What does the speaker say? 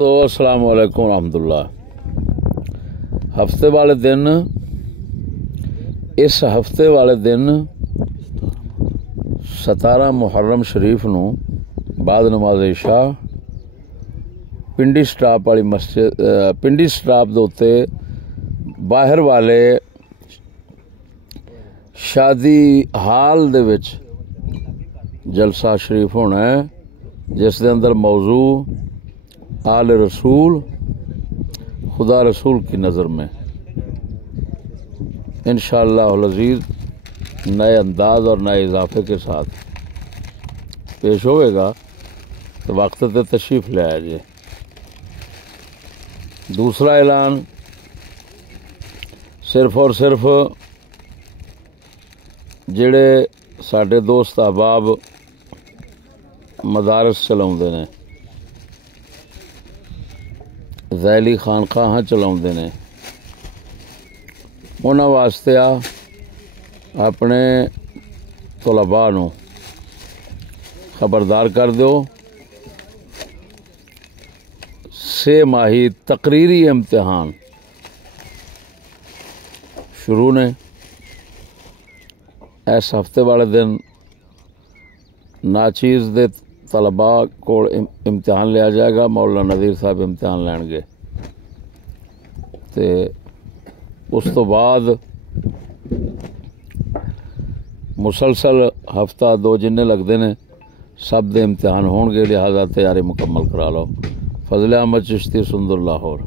तो अस्सलाम वालेकुम रहमतुल्लाह। हफ्ते वाले दिन इस हफ्ते वाले दिन 17 मुहर्रम शरीफ नूं बाद नमाज इशा पिंडी स्टाप वाली मस्जिद पिंडी स्टाप दे उत्ते बाहर वाले शादी हाल दे विच जलसा शरीफ होना है, जिस दे अंदर मौजू आल रसूल खुदा रसूल की नज़र में इंशाअल्लाह अज़ीज़ नए अंदाज और नए इजाफे के साथ पेश होएगा, तो वक्त ते तशरीफ़ ले आया जी। दूसरा ऐलान सिर्फ और सिर्फ जेड़े साडे दोस्त अहबाब मदारस चलाउंदे ने, ज़ैली खानखां चलाउंदे ने, उन्हां वास्ते अपने तलबा नूं खबरदार कर दो। 6 माही तकरीरी इम्तिहान शुरू ने। इस हफ्ते वाले दिन नाचीज़ दे तलबा को इम्तिहान लिया जाएगा। मौलाना नज़ीर साहब इम्तिहान लैणगे ते उस तो बाद मुसलसल हफ्ता 2 जिन्ने लगते हैं सब दे इम्तिहान होंगे, लिहाजा तैयारी मुकम्मल करा लो। फजल अहमद चिश्ती सुंदर लाहौर।